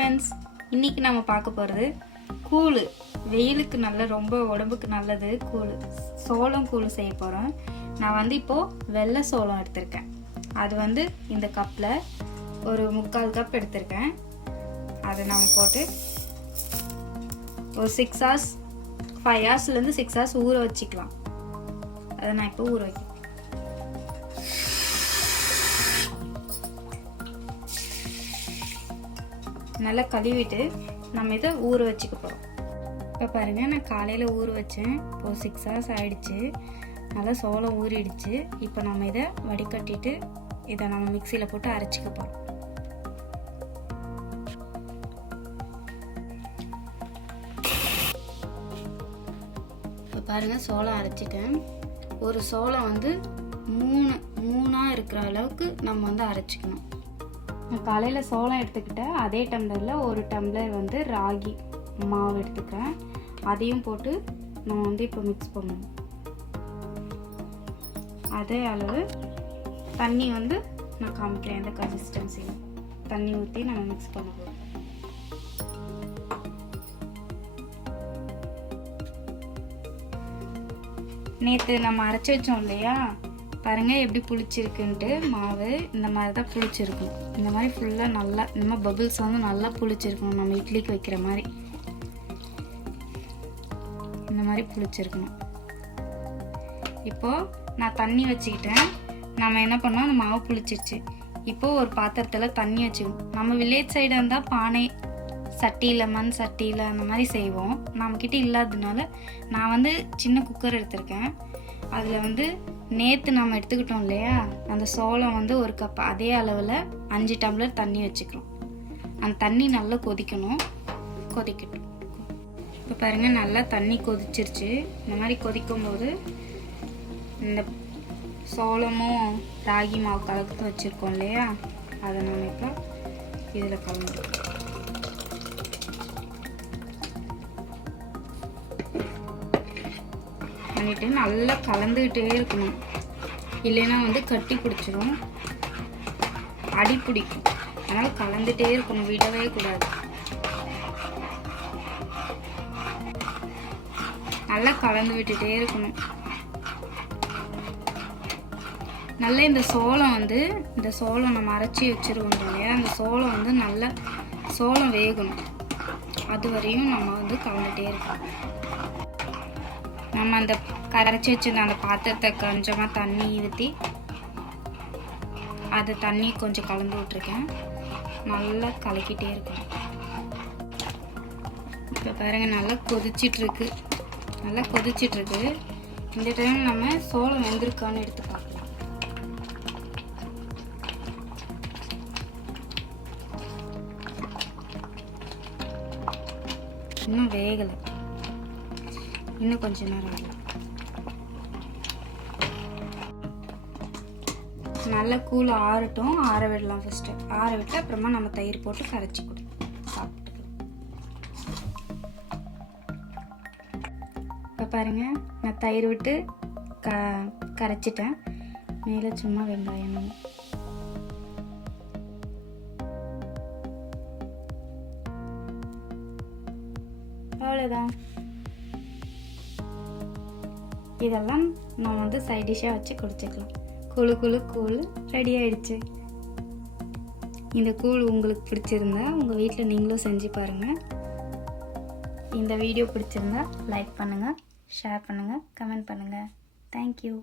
Friends, இன்றைக்கி நம்ம பார்க்க போகிறது கூழ். வெயிலுக்கு நல்ல ரொம்ப உடம்புக்கு நல்லது கூழ். சோளம் கூழ் செய்ய போகிறோம். நான் இப்போது வெள்ளை சோளம் எடுத்திருக்கேன். அது இந்த கப்பில் ஒரு 3/4 கப் எடுத்திருக்கேன். அதை நம்ம போட்டு ஒரு 6 hours 5 hoursலேருந்து 6 hours ஊற வச்சுக்கலாம். அதை நான் இப்போ ஊற வைக்கிறேன். நல்லா கழுவிட்டு நம்ம இதை ஊற வச்சுக்க போகிறோம். இப்போ பாருங்கள், நான் காலையில் ஊற வச்சேன். இப்போது 6 hours ஆகிடுச்சு. நல்லா சோளம் ஊறிடுச்சு. இப்போ நம்ம இதை வடிகட்டிட்டு இதை நம்ம மிக்சியில் போட்டு அரைச்சிக்க போகிறோம். இப்போ பாருங்கள், சோளம் அரைச்சிட்டேன். ஒரு சோளம் 3 இருக்கிற அளவுக்கு நம்ம அரைச்சிக்கணும். நான் காலையில் சோளம் எடுத்துக்கிட்டேன். அதே டம்ளரில் ஒரு டம்ளர் ராகி மாவு எடுத்துக்கிறேன். அதையும் போட்டு நம்ம இப்போ மிக்ஸ் பண்ணணும். அதே அளவு தண்ணி நான் காமிக்கிறேன். இந்த கன்சிஸ்டன்சியில் தண்ணி ஊற்றி நம்ம மிக்ஸ் பண்ண போகிறோம். நேற்று நம்ம அரைச்சி வச்சோம் இல்லையா, பாருங்கள் எப்படி புளிச்சிருக்குன்ட்டு. மாவு இந்த மாதிரி தான் புளிச்சிருக்கும். இந்த மாதிரி ஃபுல்லாக நல்லா இந்த மாதிரி பபிள்ஸ் நல்லா புளிச்சிருக்கணும். நம்ம இட்லிக்கு வைக்கிற மாதிரி இந்த மாதிரி புளிச்சிருக்கணும். இப்போது நான் தண்ணி வச்சுக்கிட்டேன். நம்ம என்ன பண்ணோம், அந்த மாவு புளிச்சிருச்சு. இப்போது ஒரு பாத்திரத்தில் தண்ணி வச்சுக்கணும். நம்ம வில்லேஜ் சைடு இருந்தால் பானை சட்டியில் மண் சட்டியில் அந்த மாதிரி செய்வோம். நம்மக்கிட்ட இல்லாததுனால நான் சின்ன குக்கர் எடுத்திருக்கேன். அதில் நேற்று நம்ம எடுத்துக்கிட்டோம் இல்லையா, அந்த சோளம் ஒரு கப், அதே அளவில் 5 டம்ளர் தண்ணி வச்சுக்கிறோம். அந்த தண்ணி நல்லா கொதிக்கணும். கொதிக்கட்டும். இப்போ பாருங்கள், நல்லா தண்ணி கொதிச்சிருச்சு. இந்த மாதிரி கொதிக்கும் போது இந்த சோளமும் ராகி மாவு கலந்து வச்சுருக்கோம் இல்லையா, அதை நம்ம இப்போ இதில் கலந்துருக்கோம். பண்ணிட்டு நல்லா கலந்துக்கிட்டே இருக்கணும். இல்லைன்னா கட்டி பிடிச்சிரும், அடி பிடிக்கும். அதனால் கலந்துகிட்டே இருக்கணும், விடவே கூடாது. நல்லா கலந்து விட்டுட்டே இருக்கணும். நல்லா இந்த சோளம் இந்த சோளம் நம்ம அரைச்சி வச்சுருவோம் இல்லையா, அந்த சோளம் நல்லா சோளம் வேகணும். அது வரையும் நம்ம கலந்துகிட்டே இருக்கணும். நம்ம அந்த கரைச்சி வச்சுருந்த அந்த பாத்திரத்தை கொஞ்சமாக தண்ணி ஊற்றி அது தண்ணி கொஞ்சம் கலந்து விட்ருக்கேன். நல்லா கலக்கிட்டே இருக்கணும். இப்போ பாருங்கள், நல்லா கொதிச்சிட்ருக்கு. நல்லா கொதிச்சிட்ருக்கு. இந்த டைம் நம்ம சோளம் வெந்திருக்கான்னு எடுத்து பார்க்கலாம். இன்னும் வேகலை, இன்னும் கொஞ்ச நேரம் ஆகும். நல்லா கூழ் ஆறட்டும். ஆற விடலாம். ஃபஸ்ட்டு ஆற விட்டு அப்புறமா நம்ம தயிர் போட்டு கரைச்சி சாப்பிட்டுக்கலாம். இப்போ பாருங்கள், நான் தயிர் விட்டு கரைச்சிட்டேன். மேலே சும்மா வெங்காயம், அவ்வளோதான். இதெல்லாம் நம்ம சைட் டிஷ்ஷாக வச்சு குடிச்சிக்கலாம். கூழ் ரெடி ஆயிடுச்சு. இந்த கூழ் உங்களுக்கு பிடிச்சிருந்தா உங்கள் வீட்டில் நீங்களும் செஞ்சு பாருங்கள். இந்த வீடியோ பிடிச்சிருந்தா லைக் பண்ணுங்கள், ஷேர் பண்ணுங்கள், கமெண்ட் பண்ணுங்கள். தேங்க்யூ.